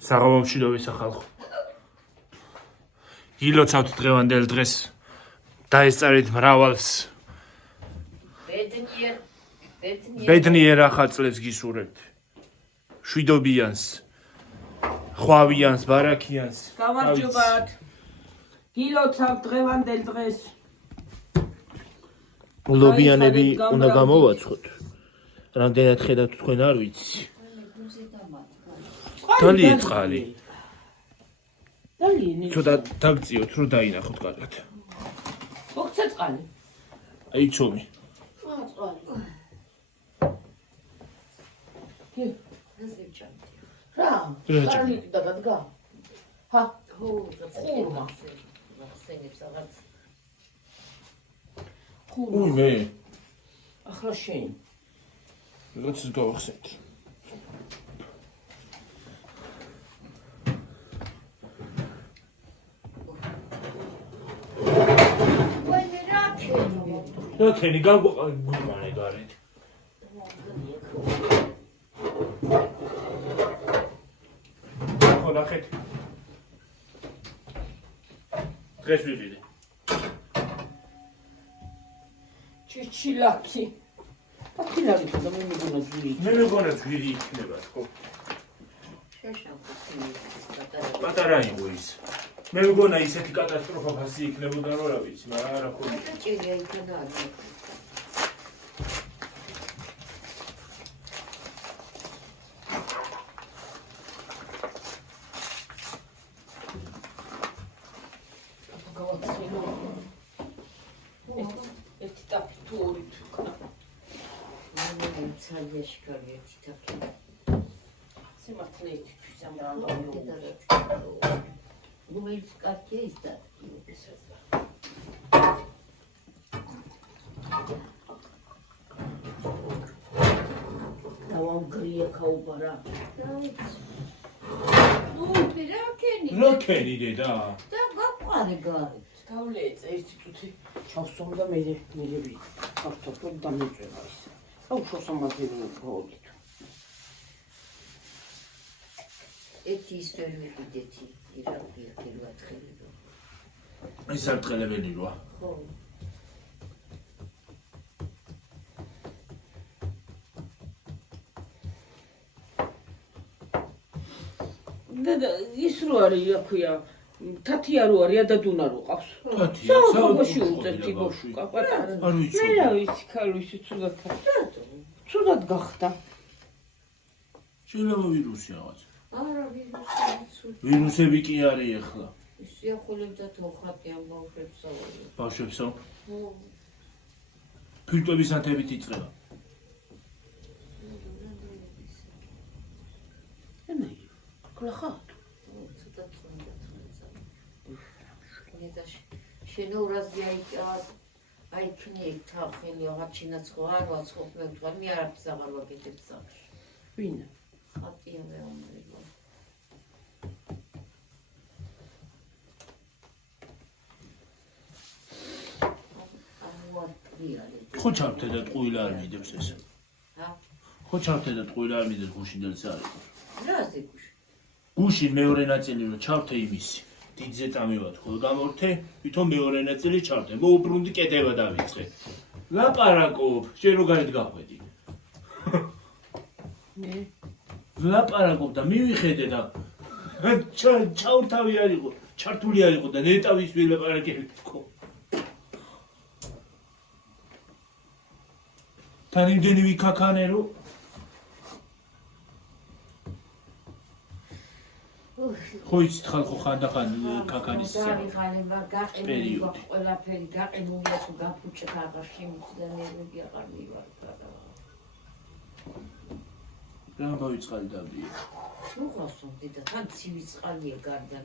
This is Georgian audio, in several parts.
საღამომშვიდობის სახალხო. გილოცავთ დღევანდელ დღეს. დაესწარით მრავალს. ბედნიერ ახალწლებს გისურვებთ. შვიდობიანს, ხვავიანს, ბარაქიანს. გამარჯობათ. გილოცავთ დღევანდელ დღეს. ლობიანები უნდა გამოვაცხოთ. რამდენად ხედავთ თქვენ არ ვიცი. დალი წყალი. ცოტა დაგწიოთ რომ დაინახოთ კარგად. მოგცე წყალი. აი ცომი. წყალი. რა? წყალი დაგადგა. ჰა, ხურმა. უი მე. ახლა შენ. როცა გავახსენეთ. Okay, you go guimane გარეთ. ხო ნახეთ. დღეს ვიყიდე. ჩიჩილაკი. აფილარი და მე მეგონა ძვირი. მე მეგონა ძვირი იქნება, ხო? პატარა იყო ის. მე მგონა ისეთი კატასტროფა ფასი იქნებოდა რომ რა ვიცი, მაგრამ არა ხო. ჭირია იქნება. ერთი ტაფი თუ ორი თქვა. მე ცალიაში კარგი ერთი ტაფი. სიმართლე ითქვის ამ რამბავი. Რომელიც კარგია ის და დავამგრია ქაუბარა. როკენი დედა. და გაყარე გარეთ. გავლეწე ერთი წუთი ჩავსვამ და მე ვი ქართოფილ დამეწევა ის. აუ შოსამაზე მოვიდით. ერთი ის ვერ ვიყიდეთი. ირაკლია პირველათხელებო. ის ართხელებენი როა. ხო. და ის რო არის აქვია თათია რო არის და დუნა რო ყავს. თათია საუბოში უწევთი ბოშკა პატარა. არ ვიცი. მე რა ვიცი ქალვისი ცუდად ცუდად გახდა. შეიძლება ვირუსი რაღაც. არა ვირუსი. ვირუსები კი არის ახლა. ის შეახოლებდა თოხატიან ბავშვებსა. ბავშვებსო. ხო. ფილტვების ანთებით იწყება. ენა კლახა. ცოტა თუნდა. და შენოურაზი აი ქნი თახილი აღაჩინაც ხო არ ვაცხობ მე თქვა მე არ აღარ ვაკეთებ სახში. ვინ? ხატია მე ამერიკა. ხო ჩავთე და ტყუილა არ მიდევს ეს. ჰა? ხო ჩავთე და ტყუილა არ მიდევს გუშინდელს არის. რაზე გუში? გუში მეორე ნაწილი რომ ჩავთე იმისი. დიდზე წამივად ხო გამორთე, ვითომ მეორე ნაწილი ჩავთე. მოუბრუნდი კედება დავიწყე. ლაპარაკობ, შენ რო გარეთ გახვედი. მე ლაპარაკობ და მივიხედე და ჩაურთავი არ იყო, ჩართული არ იყო და ნეტავის ვილაპარაკები თქო. თან იმდენი ვიქაქანე რომ ხო იცით ხალხო ხანდახან ქაქანის ხალება გაყენებული ყველაფერი გაყენულია თუ გაფუჭეთ აღარში და ნერვები აღარ მივარდა. რა მოიწყალი დავდიე. უღოსო დედა თან ცივი წყალია გარდა.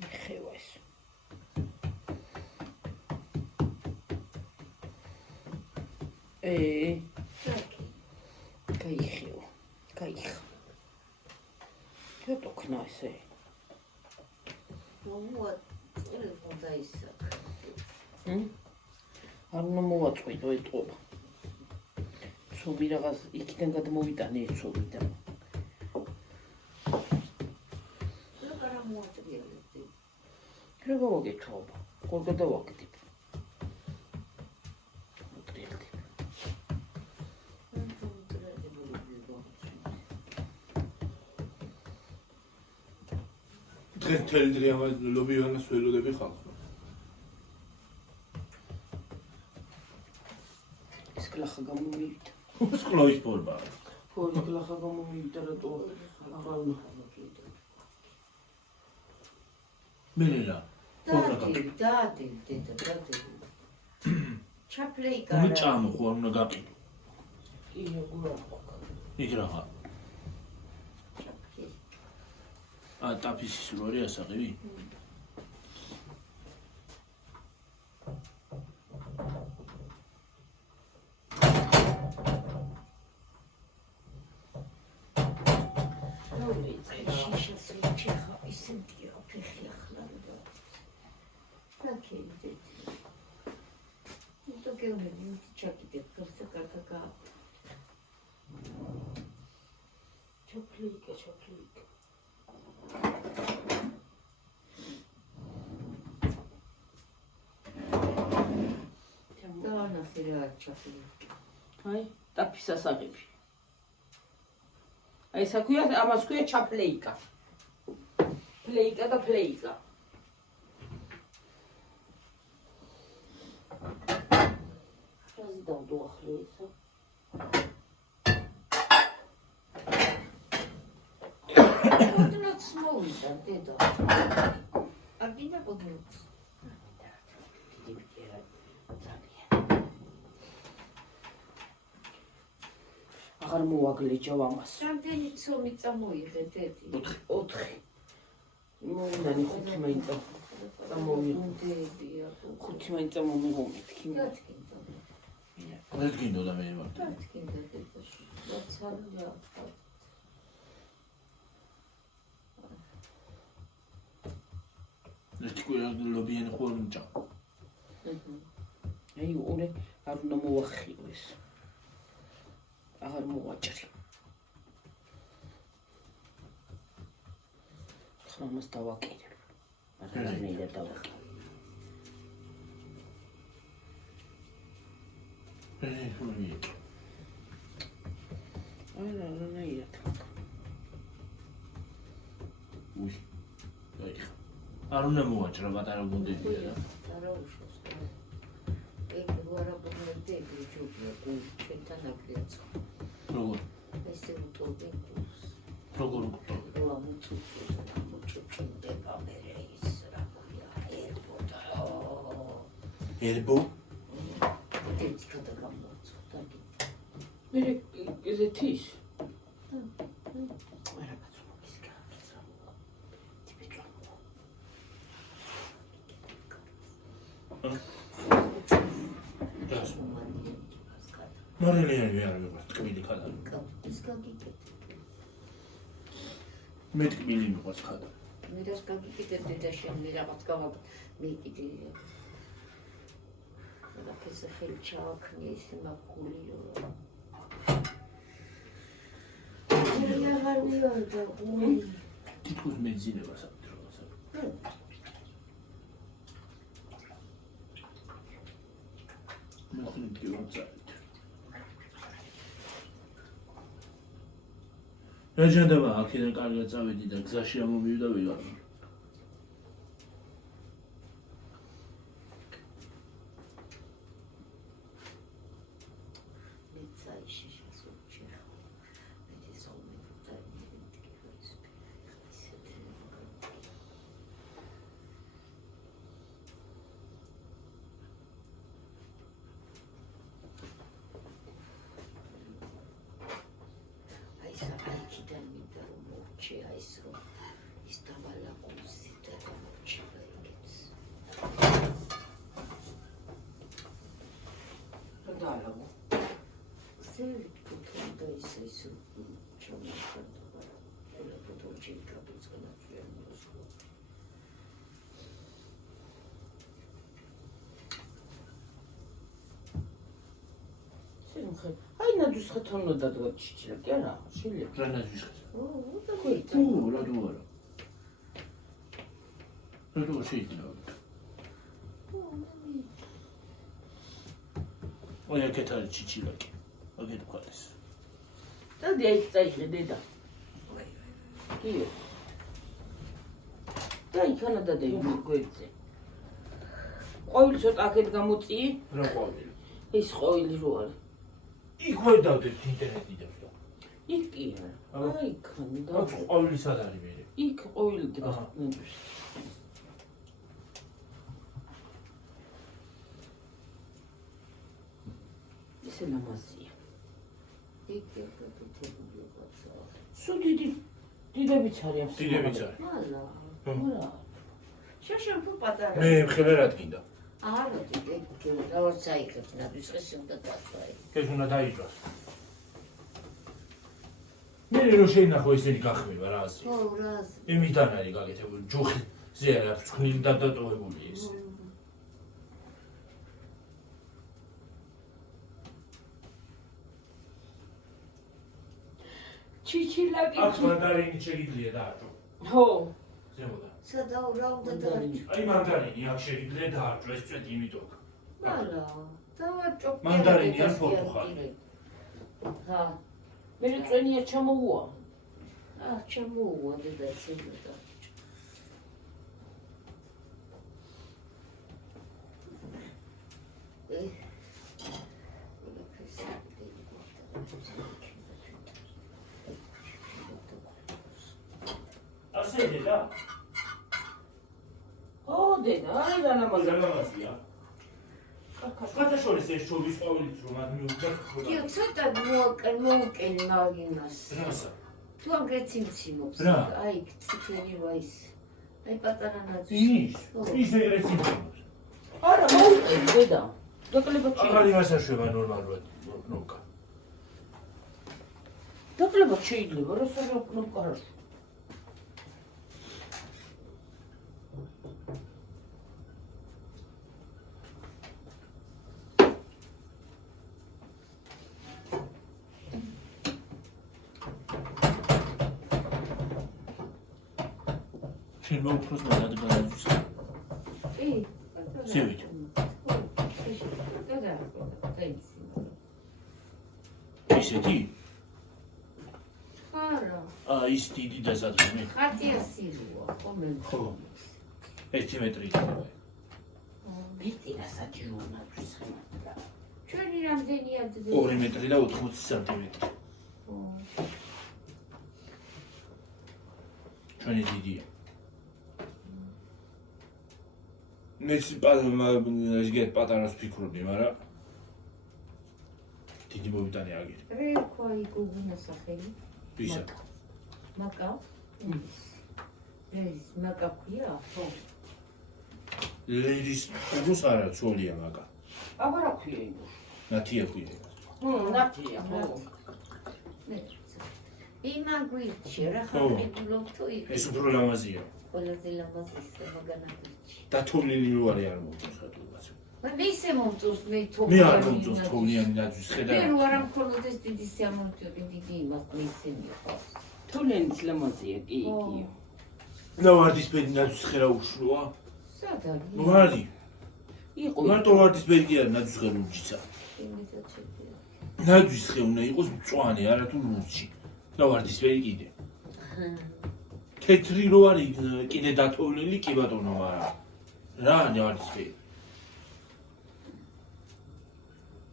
მიხევა ეს. გაიხევა. გაიხ. რატო ქნა ესე? არ უნდა მოვაწყვიდო ეტყობა. ცობი რაღაც იქიდან გადმოვიტანე ცობიდან. რა გავაკეთობა? როგორ გადავაკეთებ? მთელი დღე ამას ლობიანას ველოდები ხალხო. ეს კლახა გამომივიდა. სკოლაში ფორმა. ფორმა კლახა გამომივიდა რატო აღარ მერელა. დადი. ჩაპლეიკა. ნუ ჭამო ხო არ უნდა გაყიდო. ია გულა. იქ რა. ტაფისის რორი ასაღები? ჩაპლეიკა. აი, ტაფის ასაღები. აი, საქვია, ამას ქვია ჩაპლეიკა. პლეიკა და პლეიკა. რაზი დავდო ახლა ესა? Odnoc mówita, dedo. A gina podnoc. აღარ მოვაგლეჯავ ამას. რამდენი ცომი წამოიღე, დედი? 4. მოვიდანი 5 მაინცა. წამოვიღე. 5 მაინცა მომიღო მეთქი. მეთქინდო და მე ვარ. დათქინდა, დედო. ვაცალია. ლეთკუა ლობიან ხოლმე. აი, ორე არ უნდა მოვახიო ეს. აღარ მოვაჭრი. ხა მას დავაკიდე. რაღაცნაირად დავაკიდე. რაღაცნაირად. უი. არ უნდა მოვაჭრა პატარა გუნდებია. არა უშავს. ეგ ვარა პოპულარიტეტი ჯობია ჩვენთან აკრიაც. როგორ? ესე უტოვე გულს. როგორ უტოვე? მოწუწუნდება მე ის რა ქვია ერბოდა. ერბო? ეს გადაგამოწოდა. მე ესეთის მარილიანი არ ვიყავ ტკბილი ხალხი. ის გაგიკეთე. მე ტკბილი მიყვარს ხალხი. მე რას გაგიკეთე დედაშენ მე რაღაც გავაკ მეკიდე. რაღაცა ხელი ჩააქნი ის მაგულიო. მე აღარ მივიდა გული. თითქოს მეძინება საკუთრებას. მე ხნით გივამწარეთ. რაჯანდება აქედან კარგად წავედი და გზაში ამომივიდა ვიღარ. Ai, დაალაგო. ზევით ბუთონ და ის ჩამოხდა. ყველა ბუთონში კაპუცკანა წვენოს. შენ აი ნაძვის ხეთონ უნდა დაგჩიჩილა, კი არა? შეიძლება. რა ნაძვის ხეთ? და გოიცა. რა თუ არა. რა თუ შეიძლება. ოია კეთარი ჩიჩილაკი. აგეთ ყალის. დადი აი წაიღე დედა. კი. და იქანა და გვერდზე. ყვავილი ცოტა აქეთ გამოწიე. რა ყვავილი? ეს ყვავილი რო არის. იქ ვერ დავდეთ ინტერნეტიდან და. იქ კი არა. აი იქანა და. აქ ყვავილი სად არის მე? იქ ყვავილი დგას ნაძვის. ისე ნამაზია. იქ თეთრი ყოცა. სულ დიდებიც არის. დიდებიც არის. მალა. არა. შაშა თუ პატარა. მე მხელე რა დგინდა. არა, დიდი რა საიქეთ ნაძვის ხეს უნდა დაწვაი. ეს უნდა დაიჭრას. მე რო შეინახო ესენი გახმება რა ასე. ხო, რას. იმიდან არის გაკეთებული ჯუხი ზე არის ცვნილი დადატოვებული ეს. ჩიჩილაკი. აქ მანდარინი შეგიძლია დააჭრო. ხო. ზემოდან. სადა რა უნდა დააჭრო. აი მანდარინი აქ შეგიძლია დააჭრო ეს წვეთი იმიტომ. მალა. დავაჭრო. მანდარინი ან პორტუხალი. ხა. მე წვენია ჩამოუვა. ჩამოუვა დედა შეიძლება. ასე დედა? ო დედა, აი რა ნამაზია. ზემოდანია. კათაშორის ეს ჩობის ყვავილიც რომ არ მიუძახ ხოდა. კი, ცოტა მოუკენ მაგინას. რასა? თუ აგრეციმციმობს. რა? აი, ციფერი ვაის. აი პატარა ნაძვის. ის ეგრეთ სიმწიმობს. არა, მოუკენ დედა. დაკლება აღარ იმას აშვება ნორმალურად ნოკა. დაკლება შეიძლება, რა საგანო კარაში. შენ მოუპროს მაგად გადაძვის. კი. ზევით. და დაიცი. ისეთი? არა. ის დიდი დასადგმი. ხარტია სილოა, ხომ? ხო. 1 მეტრი იქნება. მეტი რასაჭირო ნაძვის ხმატა. ჩვენი რამდენია დედა? 2 მეტრი და 80 სანტიმეტრი. ჩვენი დიდია. მეც პატარას ფიქრობდი, მაგრამ დიდი მოვიტანე აგერ. რეკვა იგუგუნა სახელი. ვისა? მაკა? ეს მაკა ქვია? ხო. ლედის უგუს არა ცოლია მაგა. აბა რა ქვია იმო? ნათია ქვია. ნათია, ხო. იმაგვიჩი რა ხო. ხარ თუ ეს უფრო ლამაზია. ყველაზე ლამაზია მაგანაგვიჩი. დათოვლილი რო არის არ მომწონს ხატულაც. მე ისე მომწონს მე თოვლიანი. მე არ მომწონს თოვლიანი ნაძვის ხედა. მე რო არ ამქონოდ ეს დიდი სიამოვნებები დიდი იმას მე ისე მიყვარს. თოვლიანიც ლამაზია, კი, კი. ნავარდისფერი ნაძვის ხედა უშლოა. სად არის? ნუ არის. იყო. მარტო ვარდისფერი კი არის ნაძვის ხედა ლურჯიცა. იმითაც შეგვიძლია. ნაძვის ხე უნდა იყოს მწვანე, არა თუ ლურჯი. ნავარდისფერი კიდე. თეთრი რო არის კიდე დათოვლილი კი ბატონო, მაგრამ რა ნავარდისფერი.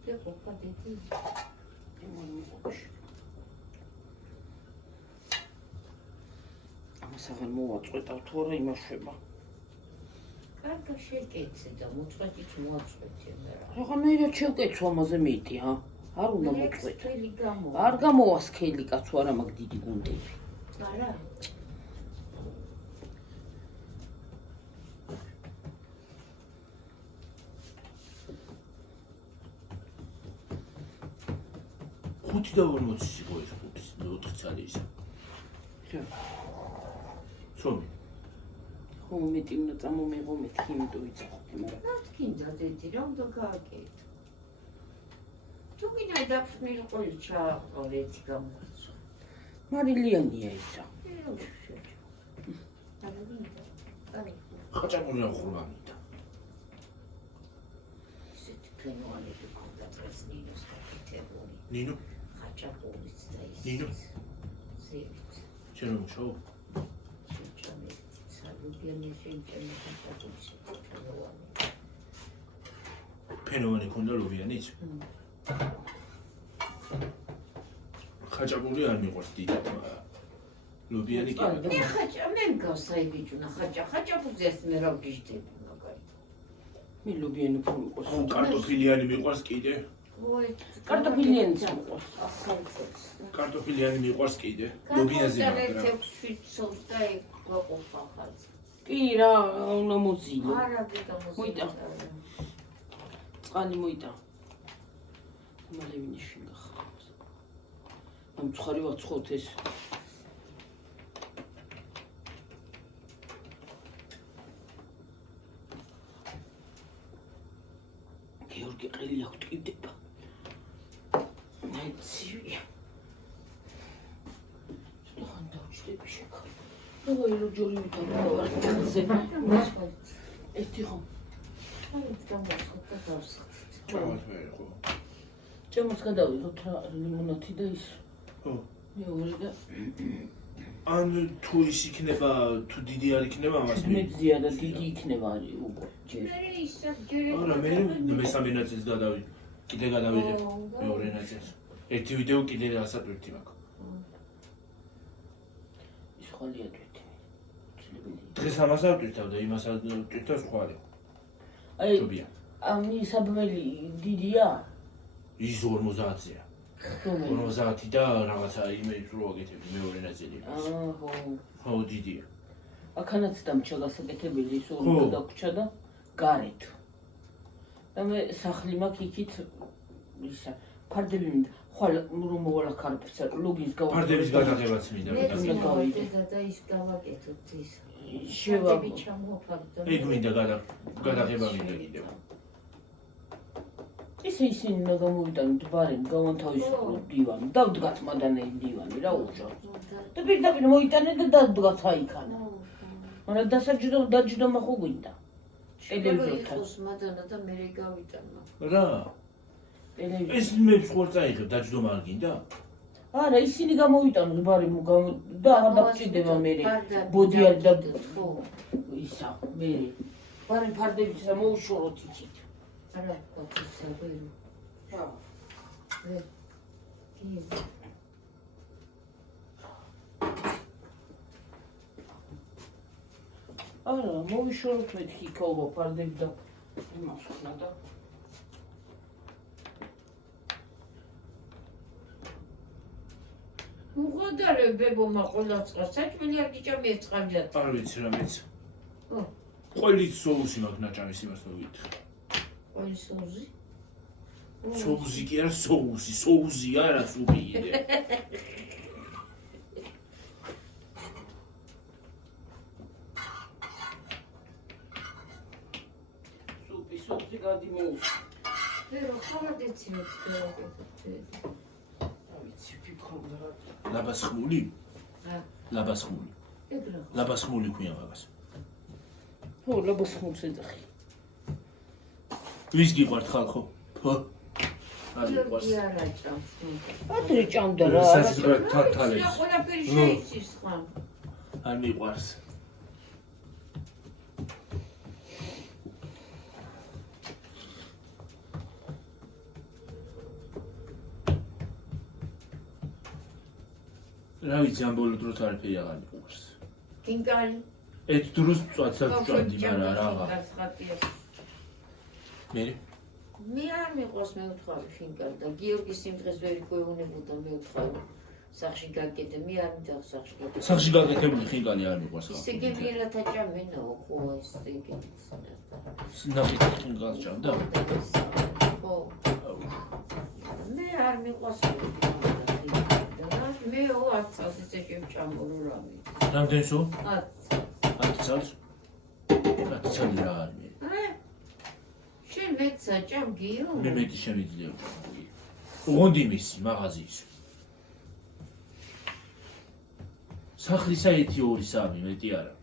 იყო პატეთი. ამას აღარ მოვაწყვეტავ თუ არა იმაშვება. კარგა შეკეცე და მოწყვეტით მოაწყვეტე მე რა. რაღაცნაირად შევკეცო ამაზე მეტი, ჰა? არ უნდა მოწყვეტო. სკელი გამო. არ გამოვა სქელი კაცო არა მაგ დიდი გუნდები. არა. 5:40 იყო ეს 4 წელი ისა. ცომი. ხო მეტი უნდა წამომიღო მეთქი იმიტომ ვიცახობ მაგრამ ნათქინდა დედი რომ დაგააკეთე. თუ გინდა დაფსმილიყო ჩააყოლე ერთი გამოიწვა. მარილიანია ისა ხაჭაპური აღურვანიდა. ისეთი ფენოანები ქონდა დღეს ნინოს კაპიტელური. ნინო, ხაჭაპურიც და ის. ნინო. ზევით. შენ რომ შოუ? ფენოვანი ქონდა ლობიანიც? ხაჭაპური არ მიყვარს დიდად, მაგრამ ლობიანი კი. მე ხაჭა მე მგავსაიბიჭუნა ხაჭაპურზეს მე რა ვგიჟდები მაგალითად. მე ლობიანი ფულყოს კარტოფილიანი მიყვარს კიდე? ой, კარტოფილიანიც მიყვარს. კარტოფილიანი მიყვარს კიდე? ლობიაზე მაგრამ. 6-7 და ეყოლა ხალხი. კი რა, უნდა მოზილო. არა, გიგამოზილო. მოიტა. წყალი მოიტა. მალე ვინიშინ გახავს. ამ ცხარი ვაცხოთ ეს. გიორგი ყელი აღტკიდება. ნაცივია. ცოტა დავჭდები შეკავ. ой, ჯორი ვიტანზე. ერთი ხომ. აი, გამოსხოთ და დავსხოთ. ჭამოთ მე ხო. ჭამოს გადავიღოთ რა ლიმონათი და ის. ხო. მეორე და ან თუ ის იქნება, თუ დიდი არ იქნება ამას მე. მეძია და დიდი იქნება უკვე ჯერ. მე ისე ჯერ არა, მე მესამე ნაწილს გადავი. კიდე გადავიღებ მეორე ნაწილს. ერთი ვიდეო კიდე ასატვირთი მაქვს. ის ხოლია თვით. დღეს ამას ავტვირთავ და იმას ავტვირთავ სხვა არის. აი, ჯობია. ამი საბმელი დიდია? ის 50-ია. 50 და რაღაცა იმედი რო აკეთები მეორე ნაწილი. ხო. ხო, დიდია. აქანაც დამჭა გასაკეთებელი ის ორი დაგვრჩა და გარეთ. და მე სახლი მაქვს იქით ისა ფარდები მინდა. ხვალ რომ მოვალა კარპეცა ლოგის გავა. ფარდების გადაღებაც მინდა. მე გავიდე და ის გავაკეთოთ ის. შევა. ჩამოვფარდო. ეგ მინდა გადაღება მინდა კიდევ. ისინი გამოვიტანოთ ბარემ, გავანთავისუფლო დივანი. დავდგათ მადანეი დივანი რა უშო. და პირდაპირ მოიტანე და დავდგათ აიქანა. მაგრამ დაჯდომა ხო გვინდა. ტელევიზორთან. ის მადანა და მე გავიტანა. რა? ტელევიზორ. ეს მე სხვა წაიღებ დაჯდომა არ გინდა? არა, ისინი გამოვიტანოთ ბარემ და აღარ დაგჭირდება მე ბოდი არ და ისა მე ბარემ ფარდებით და მოუშოროთ იქით. არა, გაწესებია. რა. კი. არა, მოვიშოროთ მეთქი ქალბა ფარდები და იმას ხნა და უღოდარე ბებომა ყველა წყალს საჭმელი არ გიჭამია წყალჯად. არ ვიცი რა მეც. ო, ყველით სოუსი მაქვს ნაჭამის იმას მოგითხრა. ყველი სოუსი? სოუსი კი არა სოუსი, სოუსი არა სუპი იდე. სუპი გადიმოუს. მე რო ხარადეცი ვეცდები. ვიცი ფიქრობდა რა. ლაბასხმული? ა, ლაბასხმული. ეგრე. ლაბასხმული ქვია მაგას. ხო, ლაბასხმულს ეძახი. ვის გიყვართ ხალხო? ხო. არ გიორგი გიყვარს. არა ჭამს. ადრე ჭამდა რა. თათალებს. ყველაფერი შეიცის სხვა. არ მიყვარს. რა ვიცი ამ ბოლო დროს არაფერი აღარ მიყვარს. კინკალი. ერთ დროს წვაცად ჭამდი, მაგრამ რაღა. მე მე არ მიყვარს მე ვთქვი ფინკალი და გიორგის სიმღერას ვერ გვეუბნებოდა მე ვთქვი სახში გაკეთე მე არ მითხრა სახში გაკეთე. სახში გაკეთებული ხინკალი არ მიყვარს ხალხო. ისე გემიერათა ჭამენო ხო ესე იგი. ნახეთ ხინკალს ჭამდა? ხო. მე არ მიყვარს 10 წელს ისე შევჭამო რა ვიცი. რამდენსო? 10 წელს. 10 წელი რა არის? შენ მეცა ჭამ გიო? მე მეტი შემიძლია. ოღონდ იმის მაღაზიის. სახლისა 1-2-3 მეტი არა.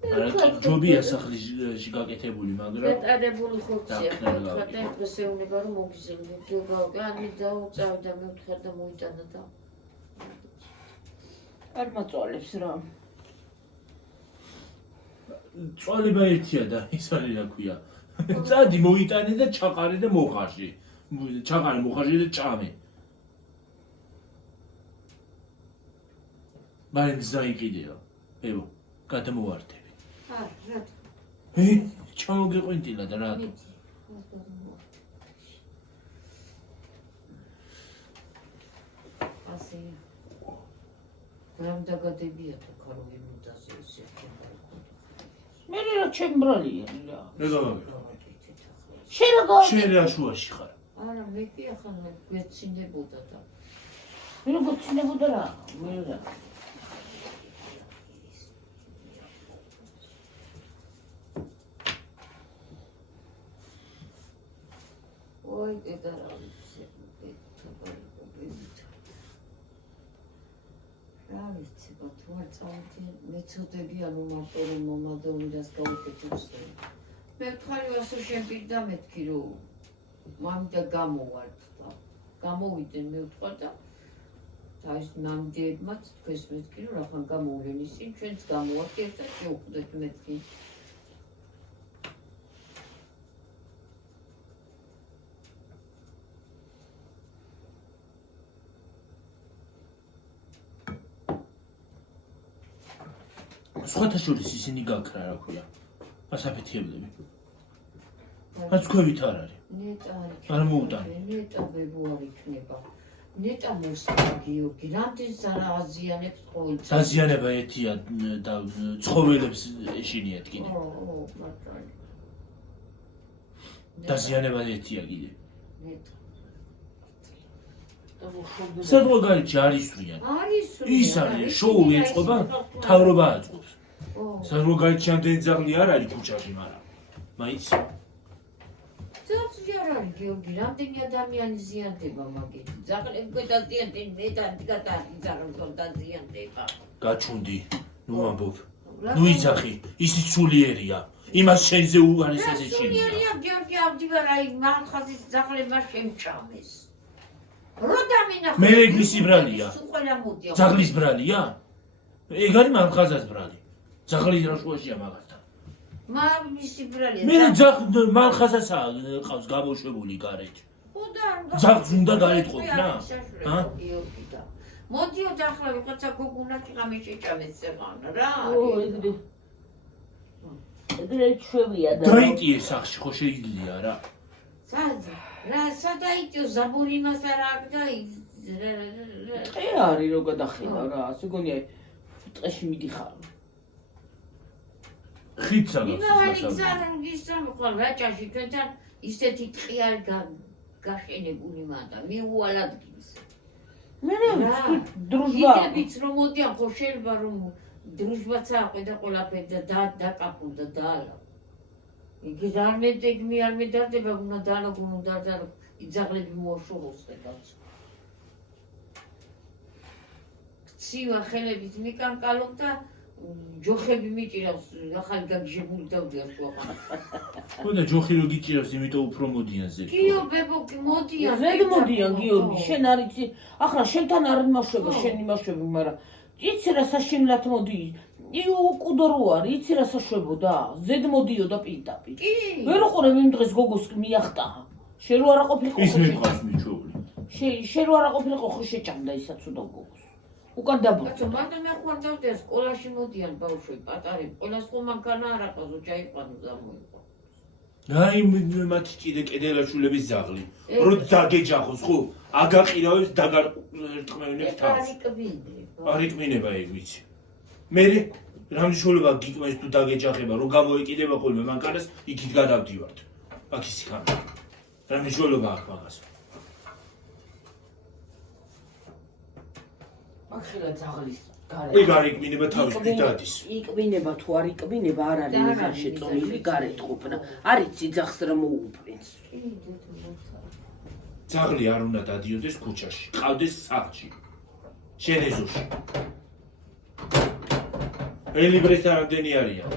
არა ჯობია სახლში გაკეთებული, მაგრამ დეტალებული ხორცია. ხოდა პრესეუნება რომ მოგიზრდიო. განი დაუწავდა მე ვთხარ და მოიტანა და. არ მაწვალებს რა. წვალება ერთია და ის არის რა ქვია. წადი მოიტანე და ჩაყარე და მოხარში. ჩაყარე მოხარში და ჭამე. მაინც დაიყიდეო. ებო, გადმოვარდები. რა. ჩამოგეყვინტილა და რა. ასე. რამ დაგადებია თუ ქაროგი მუდაზე ისე. მე რა ჩემბრალია რა. შენ რა შენ რა შუაში ხარ? არა მე კი ახლა მეცინდებოდა და. მე რა გოცინებოდა რა? მე რა. ой, это все. რა ვიცი, თუ არ წავედი, მეცოდები ანუ მარტო რომ მომადოვნებას გავუკეთებს. მე ვთხარი ვასო შენ პირდა მეთქი რომ მამიდა გამოვარდ და გამოვიდნენ მე ვთქვა და თავის ნამდვილად თქვენს მეთქი რომ რახან გამოვლენ ისინი ჩვენც გამოვარდ ერთად შევხვდეთ მეთქი. სხვათა შორის ისინი გაქრა რა ქვია. ასაფეთიებლები. რაც ქვევით არ არის. ნეტა არ მოუტან. ნეტა ბებო არ იქნება. ნეტა მოსწა გიორგი, რამდენს არა აზიანებს ყოველთვის. დაზიანება ერთია და ცხოველებს ეშინიათ კიდე. ო, მართალი. დაზიანება ერთია კიდე. ნეტა. სადღა გაიჭი არისვრიან. ის არის შოუ ეწყობა, თავრობა აწყობს. სადღა გაიჭი ამდენი ძაღლი არ არის ქუჩაში, მაგრამ მაინც ძაღლი არ არის გიორგი, რამდენი ადამიანი ზიანდება მაგით. ძაღლები გვედაზიანდნენ, ნეტანტი გადაარი ძაღლს რომ დაზიანდება. გაჩუნდი, ნუ ამბობ. ნუ იძახი, ისიც სულიერია. იმას შენზე უარესად ეშინია. სულიერია გიორგი ავდივარ აი მალხაზის ძაღლებმა შემჭამეს. მე ეგრისი ბრალია. ძაღლის ბრალია? ეგ არის მალხაზას ბრალი. ძაღლი რა შუაშია მაგასთან. მისი ბრალია. მე მალხაზასა ყავს გამოშვებული გარეთ. ძაღლს უნდა გაეტყობნა? მოდიო ახლა ვიღაცა გოგუნაში ღამე შეჭამეს წეღანა რა. ეგრე ჩვევია და დაიტიე სახში ხო შეიძლება რა. რა სადაიტიო ზაბური მას არ აგდა ტყე არის რო გადახინა რა ასე გონია ტყეში მიდიხარ ხიცა გასულ რაჭაში თქვენთან ისეთი ტყე არ გაშენებული მანდა მიუვალად გის მე რა დრუჟბა იდებით რომ მოდიან ხო შეიძლება რომ დრუჟბაც აყვედა ყველაფერი და დაკაფულდა დაალა იგი ზარმედეგ მე არ მედარდება უნდა დალოგ უნდა და იძაღლები მოაშოროს ეგაც ცივა ხელებით მიკანკალობ და ჯოხები მიჭირავს ახალი გაგჟებული დავდია შუახან ხოდა ჯოხი რო გიჭირავს იმიტომ უფრო მოდიან ზედ კიო ბებო მოდიან ზედ მოდიან გიორგი შენ არ იცი ახლა შენთან არ იმაშვება შენ იმაშვები მაგრამ იცი რა საშინლად მოდი უკუდო რო არის იცი რა საშვებოდა ზედ მოდიო და პირდაპირ ვერ უყურებ იმ დღეს გოგოს მიახტა შენ რო არა ყოფილიყო ის მეყავს მიჩოვლი შენ რო არა ყოფილიყო ხო შეჭამდა ისაც უდო გოგოს უკან დაბურდა მაგრამ მე ხوار დავდია სკოლაში მოდიან ბავშვები პატარები ყველას ხო მანქანა არ აყავს ჩაიყვანო და მოიყვა აი მათი კიდე კედელაშულების ზაღლი რო დაგეჯახოს ხო აგაყირავებს დაგარტყმევინებს თავს არ იკმინება ეგ ვიცი მე რამშულება გიკმეს თუ დაგეჯახება რომ გამოეკიდება ხოლმე მანქანას იქით გადავდივართ აქ ის იქნება რამშულება აქვს მაგას ახლა ძაღლის ეგ არ იკმინება თავის დადის. იკმინება თუ არ იკმინება არ არის მიზან შეწონილი გარეთ ყოფნა. არის ძიძახს რა მოუპრინს. ძაღლი არ უნდა დადიოდეს ქუჩაში, ყავდეს სახლში. შენ ეზოში. ლიბრესთან რამდენი არიან?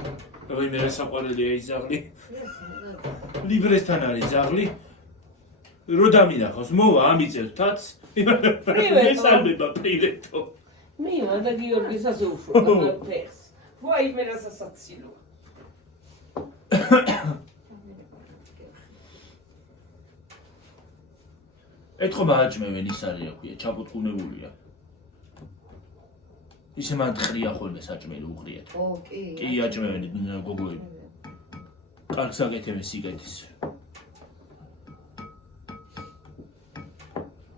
ვინმე რა საყვარელია ის ძაღლი? ლიბრესთან არის ძაღლი. რო დამინახავს, მოვა ამიწევს თაც. ესალმება პრივეტო. მივა და გიორგის ასე უშუალო ფეხს. ვაი მე რა სასაცილო. ეთქობა აჭმევენ ის არის რა ქვია, ჩაპოწყუნებულია. ისე მან ხრია ხოლმე საჭმელი უყრიათ. ო, კი. კი აჭმევენ გოგოები. კარგს აკეთებენ სიგეთის.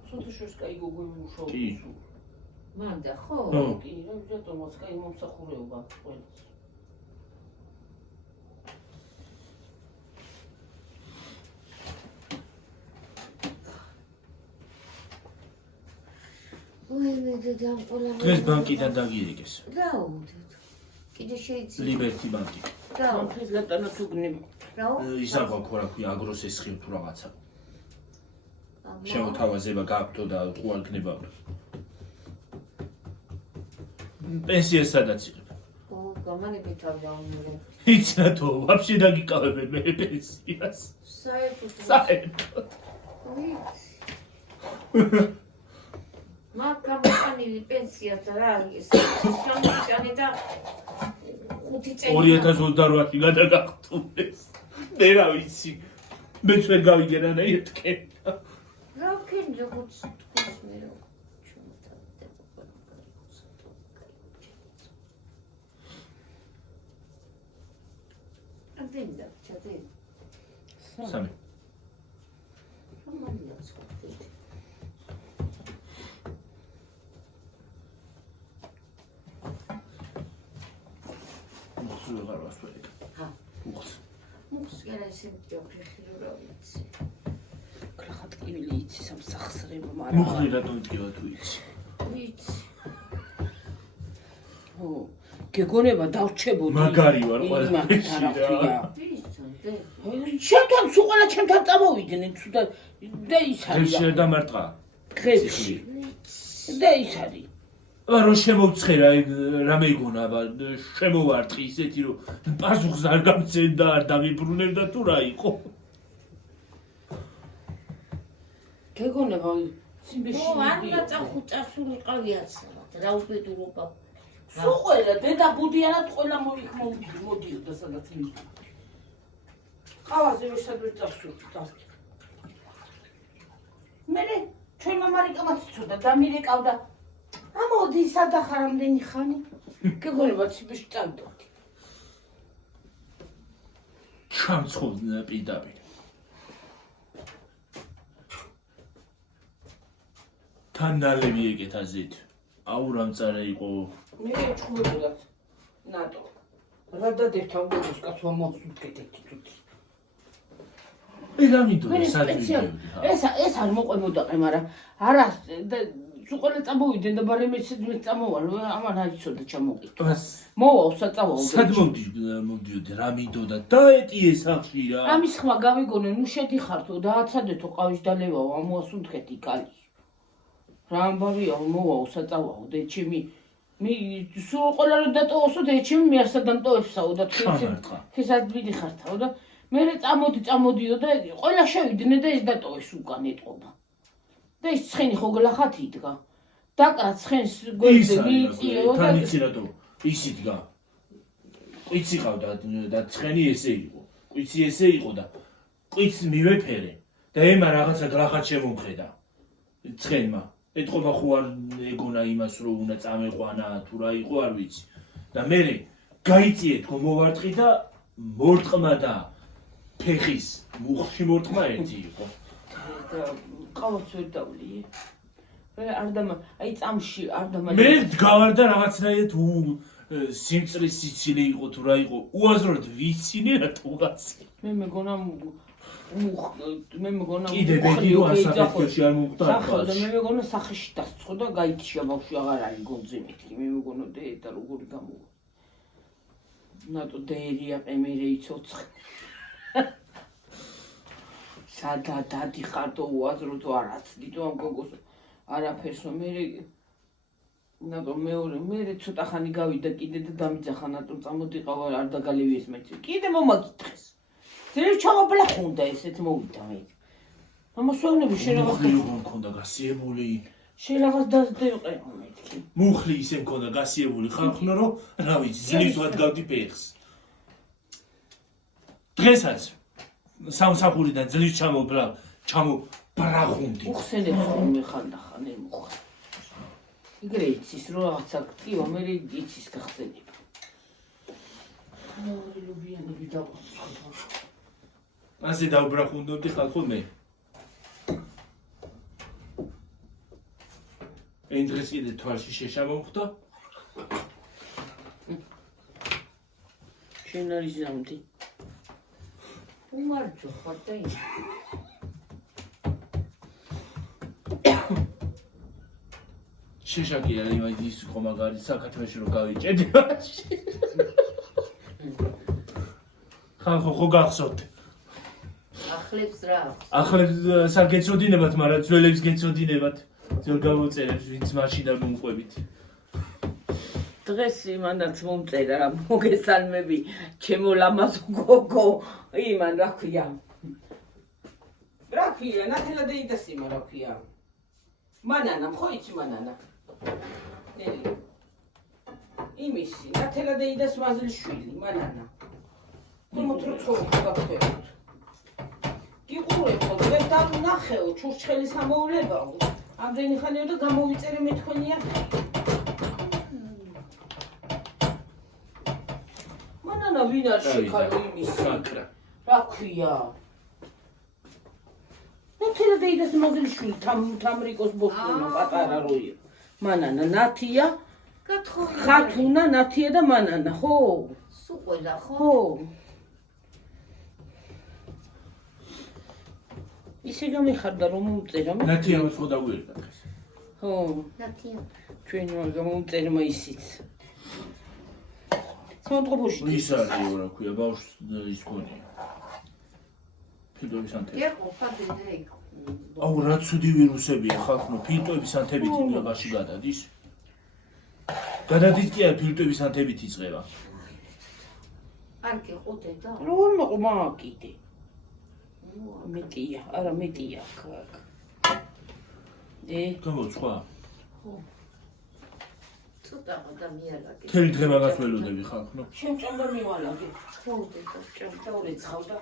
სოთუშოს კაი გოგოები უშუალო. კი. მანდა ხო? კი, რატომაც კაი მომსახურეობა ყველას. ვაიმე დედამ ყველა დღეს ბანკიდან დაგიერიგეს. რაუდით. კიდე შეიძლება. ლიბერტი ბანკი. სამფრის ლატანა თუ გნებ. ის აღვა რა ქვია, აგროს ესხი თუ რაღაცა. შემოთავაზება გაქვთო და თუ არ გნება. პენსიას სადაც იღებ. ო, გამანებით არ დავუმერე. იცნათო, ვაფშე დაგიკავებენ მე პენსიას. საერთოდ. მაგ გამოტანილი პენსიას რა არის? შემოჭანი და 5 წელი. 2028-ში გადაგახტულეს. მე რა ვიცი. მეც ვერ გავიგენა ერთკენ. რა ვქენ როგორც თქვის მე რა. ამდენდა, ჩადე. სამი. რომანია სხვა. სულ აღარ ვასწავლე. ჰა. უხს. მუხს გერა სიმტიო ხირო ვიცი. კრახატ კივილი იცი სამსახსრება მაგრამ. მუხლი რატომ ტკივა თუ იცი? ვიცი. ო, გეგონება დავრჩებოდი. მაგარი ვარ ყველაფერში რა. ვიცი. ჩემთან სულ ყველა ჩემთან წამოვიდნენ თუ და ის არის. ხევში და მარტყა. ხევში. და ის არის. რო შემოვცხერა რამე იგონა შემოვარტყი ისეთი რომ პასუხს არ გამცენ და არ დამიბრუნებდა თუ რა იყო გეგონება სიმბეში ო არ წახუწასული ყავიაცრად რა უბედურობა სულ ყველა დედა ბუდიანად ყველა მოდიოდა სადაც მიდიოდა ყავაზე ვეშადვე წასულდა მე ჩვენმა მარიკამაც ცოდა დამირეკავდა ამოდი სადახარ ამდენი ხანი გეგონება სიმბეში წავდოდი ჩამცხოდნენ პირდაპირ თან ნალევი ეკეთაზით აურამწარე იყო მე ჩხუბებოდათ ნატო რა დადერთა უგოს კაცო მოსუქეთეთი თუთი ელამიდო ეს არ მოყვებოდაყე მაგრამ არა სუყოლე წამოვიდნენ და ბარემეც წამოვალ ამან არ იცოდა ჩამოყიდა მოვაო საწავო სად მომდიოდი რა მინდოდა დაეტიე სახში რა ამის ხმა გავიგონე ნუ შედიხართო დააცადეთო ყავის დალევაო ამოასუნთქეთი კალი რა ამბავია მოვაო საწავო და ჩემი მე სულ ყველა რომ დატოვოსო და ჩემი მე ასა დამტოვებსაო და თვისად მიდიხართაო და მე წამოდიო და ყველა შევიდნენ და ეს დატოვეს უკან ეტყობა და ის ცხენი ხო გლახათ იდგა დაკრა ცხენს გვერდზე მიიწიო და თან იცი რატო ის იდგა ყვიცი ყავდა და ცხენი ესე იყო ყვიცი ესე იყო და ყვიცს მივეფერე და ემა რაღაცა გლახათ შემომხედა ცხენმა ეთყობა ხო არ ეგონა იმას რომ უნდა წამეყვანა თუ რა იყო არ ვიცი და მე გაიწიე თქო მოვარტყი და მორტყმა და ფეხის მუხში მორტყმა ერთი იყო და ყავაც ვერ დავლიე არ დამა აი წამში არ დამა მე დგავარ და რაღაცნაირად სიმწრის სიცილი იყო თუ რა იყო უაზროდ ვიცინე რატო ვაცი მე მეგონა მე მეგონა კიდე ბედი რო ასაფეთქოში არ მომხდა და მე მეგონა სახეში დასწყო და გაითიშა ბავშვი აღარ არის გონზე მეთქი მე მეგონა და როგორი გამოვა ნატო დერია პემერე იცოცხ სადა დადიხარ და უაზრო თუ არაც დიდო ამ გოგოს არაფერსო მე ნატო მეორე მე ცოტა ხანი გავიდა კიდე და დამიძახა ნატო წამოდიყავა არ დაგალევიეს მე კიდე მომაკითხეს ძირ ჩამობლახუნდა ესეთ მოვიდა მე ამასვენები შენაღაც მქონდა გასიებული შენაღაც დაძდევყე მეთქი მუხლი ისე მქონდა გასიებული ხალხნა რომ რა ვიცი ძლივს ვადგავდი ფეხს დღესაც სამსახურიდან ძლივს ჩამობრახუნდი უხსენებს რომ მეხანდახა ნე მოხდა იგრე იცის რომ რაღაცა კიო მე იცის გახსენება ნორი ლუბიანები დაყვაცხა ასე დავბრახუნდოდი ხალხო მე ეს დღეს კიდე თვალში შეშა მომხდა შენ არის ზამთი უმარჯო ხარ და შეშა კი არის ის ხო მაგარი საქართველოში რო გავიჭედი ხალხო ხო გახსოვთ ახლებს რა ახლებს საგეცოდინებათ მაგრამ ძველებს გეცოდინებათ ძველ გამოწერებს ვინც მაშინ არ მომყვებით დღეს იმანაც მომწერა რა მოგესალმები ჩემო ლამაზ გოგო იმან რა ქვია ნათელა დაიდას იმა რა ქვია მანანა ხო იცი მანანა ნელი იმისი ნათელა დაიდას მაზლიშვილი მანანა მოთროცო გაგხვევთ გიყურებო დღეს დავუნახეო ჩურჩხელის ამოვლებაო ამდენი ხანია და გამოვიწერე მე თქვენია მანანა ვინ არ შეხარო იმისი რა ქვია ნათელა დაიდას მაზლიშვილი თამრიკოს ბოსტონა პატარა როი მანანა ნათია ხათუნა ნათია და მანანა ხო სულ ყველა ხო ისე გამიხარდა რომ მომწერა მე ნათიამს ხო დაგვიერდა დღეს ხო ნათია ჩვენ გამომწერმა ისიც სამწყობოში ის არის რა ქვია ბავშვს ის ქონია ფილტვების ანთები ეხო ფადე აუ რა ცუდი ვირუსებია ხალხო ფილტვების ანთებით იმაში გადადის გადადის კი არა ფილტვების ანთებით იწყება არ გიყოდე და როგორ მოყმა კიდე მეტია არა მეტია აქ გამოცხვა ხო ცოტა ადამიანაკი თელი დღე მაგას ველოდები ხალხო შენ ჭამდა მივალაგე ხოდე და ჭამდა ცხავდა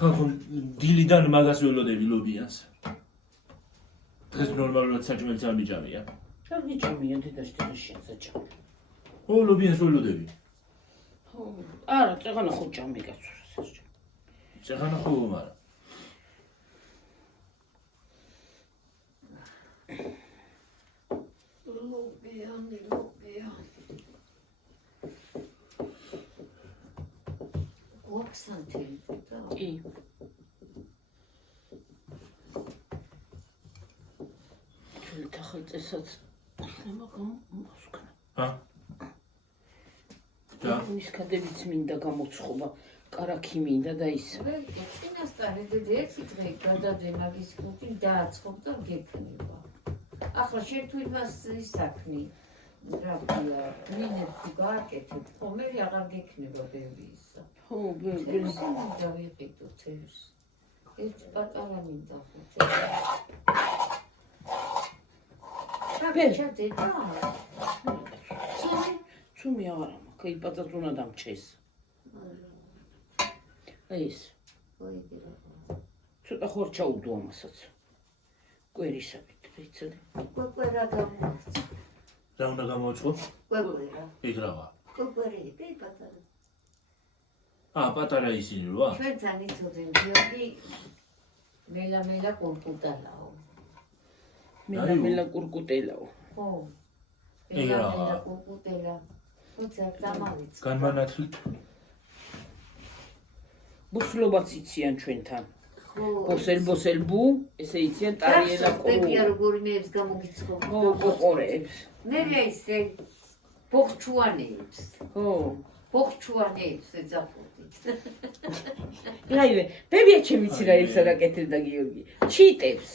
ხალხო დილიდან მაგას ველოდები ლობიანს დღეს ნორმალურად საჭმელს არ მიჭამია არ მიჭამია დედაშვილს შენ საჭმელი ო ლობიანს ველოდები ხო არა წეღანა ხო ჭამე კაცო საჭმელი წეღანა ხო მარა ოქსანთელი და კი თელთა ხელწესაც მაგამ მოსკნა ჰა და ის კადებიც მინდა გამოცხობა კარაქი მინდა და ის წინასწარი ერთი დღე გადადე მაგის კუპი დააცხობ და გექნება ახლა შენ თუ იმას ისაქმნი რა ქვია მინებს გააკეთებ ხო მე აღარ გექნება ბევრი ისა ხო ბევრი დავიყიდო თევს ერთ პატარა მინდა ხო რა დედა ცუმი აღარა მაქვს იპაცა ზონა დამჭეს ეს ცოტა ხორჩა უდო ამასაც კვერისებით ვიცოდი კვერა გამოაცხო რა უნდა გამოაცხო კვერა ეგ რა კვერი პატარა პატარა ისინი როა ჩვენთან იცოდნენ გიორგი მელა კურკუტალაო მელა კურკუტელაო ხო ეგ რა მელა კურკუტელა თუცა დამავიც განმანათლით ბუსლობაც იციან ჩვენთან. ბოსელ ბუ, ესე იციან ტარიელა ბებია როგორ მეებს გამოგიცხობ. ყოყორებს. მე ისე ბოხჩუანებს. ხო. ბოხჩუანებს ეძახოდით. რაიმე, ბებია ჩემიცი რა ისა რაკეთებდა გიორგი. ჩიტებს.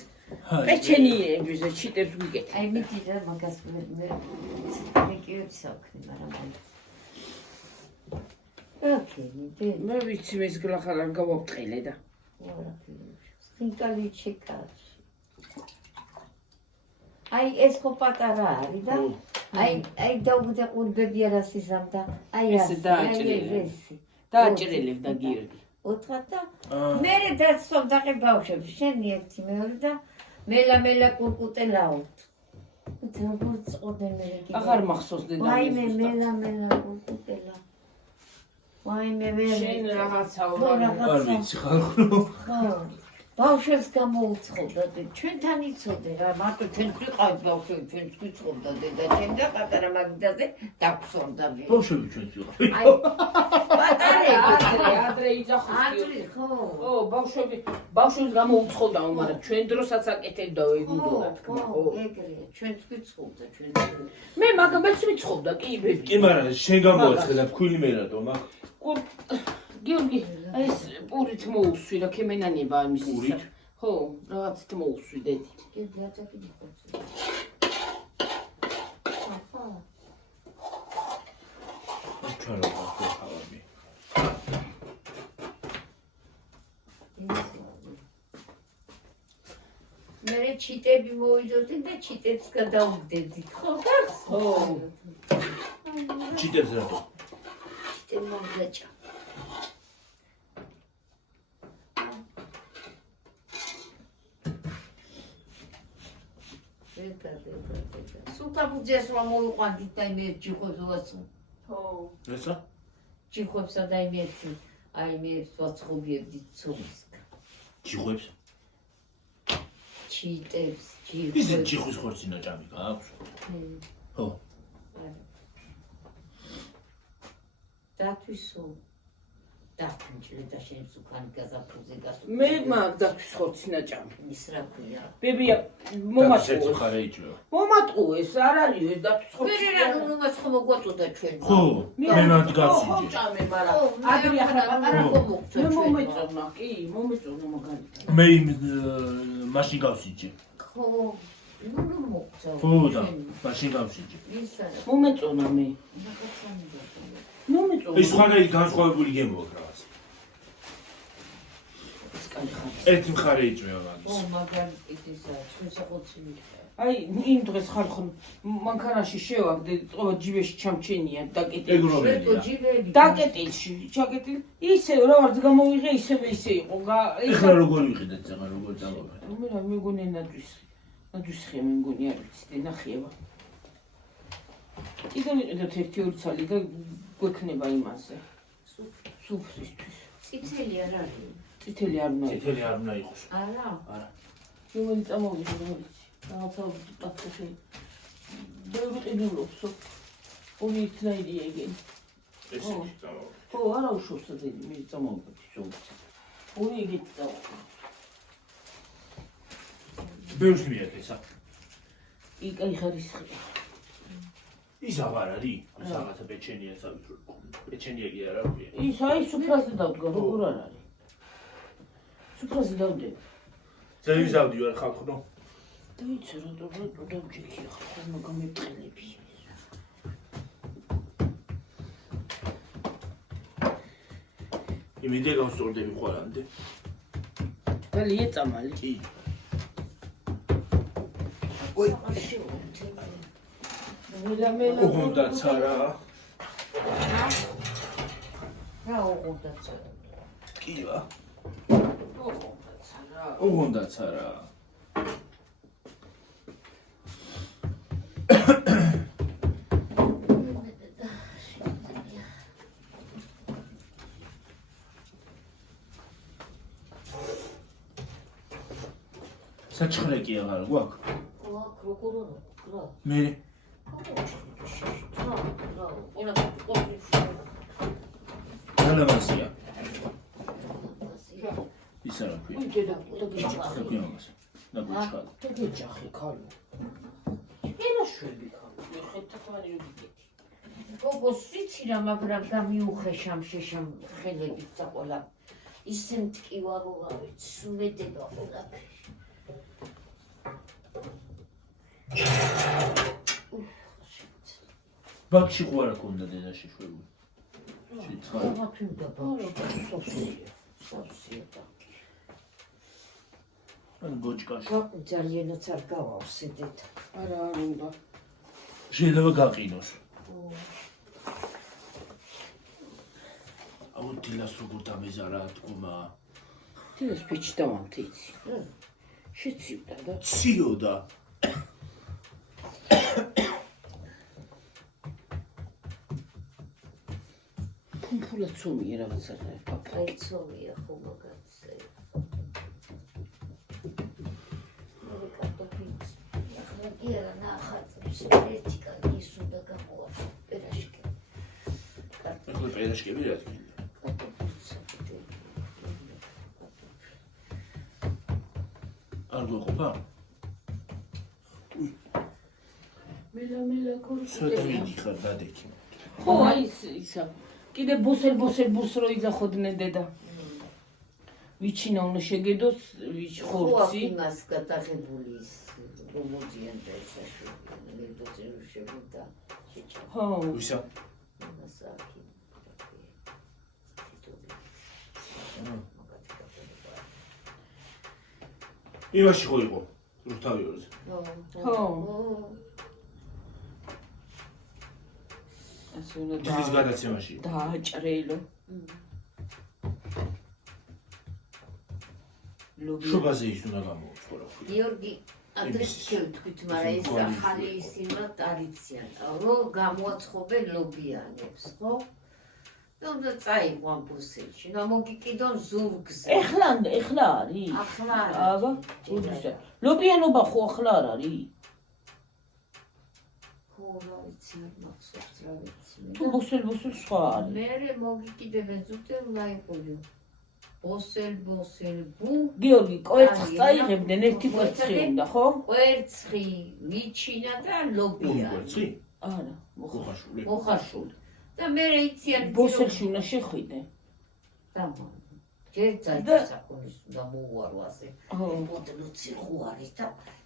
პეჩენიებს და ჩიტებს ვიკეთე. აი მიდი რა მაგას მე მეკიებს საქმე, მაგრამ აი. აკენი, მე ვიცი მის გლახარ არ გავაფრთხილე და. სინკალი ჩეკაში. აი ეს ხო პატარა არის და აი დაუგდე ყურბები არას იზამდა. აი ესე დააჭრელებდა გიორგი. ოთხათა მე დაცვდა ყე ბავშვები შენი ერთი მეორე და მელა კურკუტელაოთ. როგორ წოდე მე იგი. აღარ მახსოვს დედა. ვაიმე მელა კურკუტელა. ვაიმე მე შენ რაღაცაო არ ვიცი ხალხო. ბავშვებს გამოუცხობდა და ჩვენთან იცოდე რა მარტო ჩვენ ვიყავით ბავშვები ჩვენც ვიცხობდა და ჩემ და პატარა მაგიდაზე დაგვსორდა მე. ბავშვები ჩვენც ვიყავით. აი ადრე იძახოს ადრე ხო. ო ბავშვებს გამოუცხოდაო მაგრამ ჩვენ დროსაც აკეთებდა ეგუნდა თქმა ხო. ეგრეა ჩვენც ვიცხობდა ჩვენ. მე მაგამაც ვიცხობდა კი ბები. კი მაგრამ შენ გამოაცხე და ფქვილი მე რატო მაგ გიორგი ეს პურით მოусვი რა ქემენანიება ამის პურით? ხო რაღაცით მოусვი დედი. კი დაწაკი ხოცი. ახლა ჩვენ რა ვხავარდი. მე ჩიტები მოვიდოდი და ჩიტებს გადავდედით ხო? ხო. ჩიტებს რატო? ჩიტები მომდაჭა. სულთაბუძეს რომ მოვიყვანდით და მე ჯიხვებს ვაცო. ხო. ესა? ჯიხვებსა და იმეთი აი მე ვაცხობიებდით ცომისკა. ჯიხვებს? ჩიტებს, ისე ჯიხვის ხორცინა ჭამი გააქვს? ხო. დათვისო დათუნჭრე და შენს უკან გაზაფხულზე გასულ. მე მაგ დათვის ხორცინა ჭამი. ის რა ქვია? ბებია მომატყუეს. ხარე იჭრება. მომატყუეს არ არის ეს დათვის მე ხორცინა. რა გუნდაც ხომ მოგვაწოდა ჩვენ. ხო, მე მადგავს ხო იჭრე. ჭამე მაგრამ ადრე ახლა პატარა ხომ მოგწო მე ჩვენ. მომეწონა კი მომეწონა მაგალითად. მე მაშინ გავს იჭრე. ხო, ნუ მოგწო. ხო და მაშინ გავს იჭრე. ისა მომეწონა მე. მაგაცანი და მომეწონა. ეს სხვანაირი განსხვავებული გემოა რაღაც. ეს კაი ხარ. ერთი მხარე იჭრება მაგის. ო მაგალითად ისა ჩვენ საყოწილი. აი იმ დღეს ხალხო მანქანაში შევაგდე წყობა ჯიბეში ჩამჩენია დაკეტილი. ეგროველი. რეკო ჯიბელი. დაკეტილში ჩაკეტილი ისე რა ვარ გამოვიღე ისევე ისე იყო. ეხლა როგორ ვიყიდეთ ზაღა როგორ წამოვიდეთ? მე რა მეგონი ნადვისხია მე მგონი არ ვიცი და ნახიება. კიდევ ვიყიდეთ 1-2 ცალი და გვექნება იმაზე. სუფრისთვის. წითელი არ არის. წითელი არ უნდა. წითელი არ უნდა იყოს. არა. არა. მე წამოვიდე რა ვიცი. რაღაცა პატკაში. ბევრი ყიდულობსო. ორი თნაირია იგი. ეს ის წამოვიდე. ხო, არა უშოვსა დედი, მე წამოვიდე შოუცი. ორი იგი წამოვიდე. ბევრს მიაკესა. კი, კაი ხარისხია. ის აღარ არის? ის რაღაცა პეჩენია საერთოდ. პეჩენია კი არა ვია. ის აი სუფრაზე დავდგა, როგორ არ არის? სუფრაზე დავდე. ზევიზავდი ვარ ხალხო. დაიცი რატო დავჯექი ახლა ხომ გამეწყლები. იმედია გავსწორდები ყველამდე. ბალი ეწამალი. კი. ой, უღუნდაც არა. რა უღუნდაც არა. კი ვა. ოღონდაც არა. უღუნდაც არა. საჩხრე კი აღარ გვაქვს? გვაქვს როგორ რა? მე რა, ყველა ყოფილი. რელევანსია. ის არა ქვია. ой დედა და გიჭახი ქვია მას. და გიჭხალ. და გიჭახი ქალო ენაშვები ქალო ხეთ თქარი რო გიგეთი გოგოს ვიცი რა მაგრამ გამიუხეშამ შეშამ ხელებით და ყველა ისე მტკივა რომ არ ვიცი სუმედება ყველაფერი ბაქში ხო არა ქონდა დედაში შვებული. შეცხარი. აღაფრინდა ბაქში სოფსია და ან გოჭკაში. ძალიანაც არ გავავსედეთ არა არ უნდა შეიძლება გაყინოს. აუ დილას როგორ დამეზარა თქმა. თილეს ფიჩი დავანთიცი შეცივდა და ციოდა. ფუმფულა ცომია რაღაცა აი ცომია ხო მაგაცე მე კარტოფილს ახლა კი არა ნახატებს ერთი კანი სუდა გამოვა პერაშკი ახლა პერაშკები რა თქმა არ გოყოფა? მელა ცოტა მიდიხარ დადექი. ხო აი ისა კიდე ბოსელ ბურს რო იძახოდნენ დედა ვიჩინა უნდა შეგედოს ვიჩ ხორცი იმას გადაღებული ის მომოდიან და ესაშვი ლედოზე შეგდა ხო ვისა? მასაკი იმაში ხო იყო რუსთავიორზე. ხო ასე უნდა დილის გადაცემაში. დააჭრეილო ლობი შობაზე ის უნდა გამოუცხო რა ქვია. გიორგი ადრეს შევთქვით, მაგრამ ეს ახალი ისინმა ტრადიცია, რომ გამოაცხობენ ლობიანებს, ხო? და უნდა წაიღო ამ ბუსელში, და მოგიკიდონ ზურგზე. ეხლა არის ახლა აბა უდისა ლობიანობა ხო ახლა არ არის ხო რა ვიცი არ მახსოვს რა ვიცი. თუ ბოსელ სხვა არის მე მოგიკიდებენ ზურგზე უნდა იყოლიო. ბოსელ ბუ გიორგი კვერცხს წაიღებდნენ ერთი კვერცხი უნდა ხო კვერცხი მიჩინა და ლობიანი კვერცხი? არა მოხარშული. მოხარშული და მე იციან ბოსელში უნდა შეხვიდე დამა ჯერ წაიწაკუნის და მოუარო ასე ხო პოდნოცი ხო არის და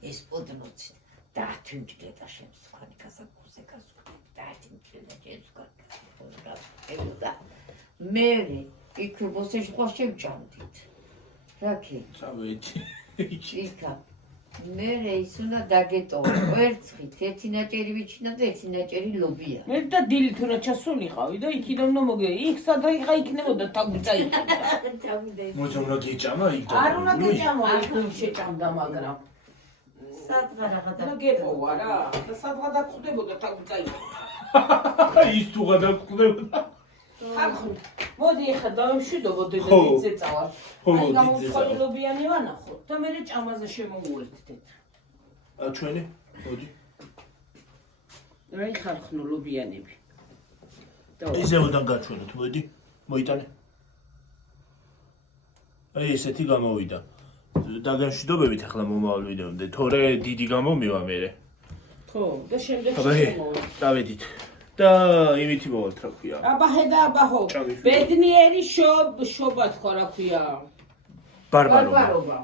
ეს პოდნოცი და თუნჯგე და შემსხანი გასაკურზე გასული და თუნჯგე და შემსხანი და მე იქ ბოსელში ხო შემჭამდით რა კი წავედი. იქა მე ის უნდა დაგეტოვა კვერცხით ერთი ნაჭერი ვიჩინა და ერთი ნაჭერი ლობია მე და დილით უნდა ჩასულიყავი და იქიდან უნდა მოგე იქ სადღა იქნებოდა თაგვიწაიყიდა მოიცა უნდა გეჭამა იქ და. არ უნდა გეჭამა იქ შეჭამდა მაგრამ სადღა რაღაცა და გეპოვა რა და სადღა დაგხვდებოდა თაგვიწაიყიდა ის თუ გადაგკვდებოდა. ხარხული მოდი ეხლა დავემშვიდობო ხო. დედაიც ეწავა ხო, აი დიდ გამომწვარი ეწავა. ლობიანი ვანახოთ და მე ჭამაზე შემოვუერთდეთ ჩვენი? მოდი. აი ხარხნო ლობიანები და ისევიდან გაჩვენოთ, მოდი. მოიტანე. აი ესეთი გამოვიდა. დაგემშვიდობებით ახლა მომავალ ვიდეომდე, თორე დიდი გამომივა მე. ხო და შემდეგ აბაი, შემოვა დავედით. და იმითი მოვალთ რა ქვია. აბა ხედა აბა ხო ჭამი. ბედნიერი შობა თქვა რა ქვია ბარბარობა. ბარბარობა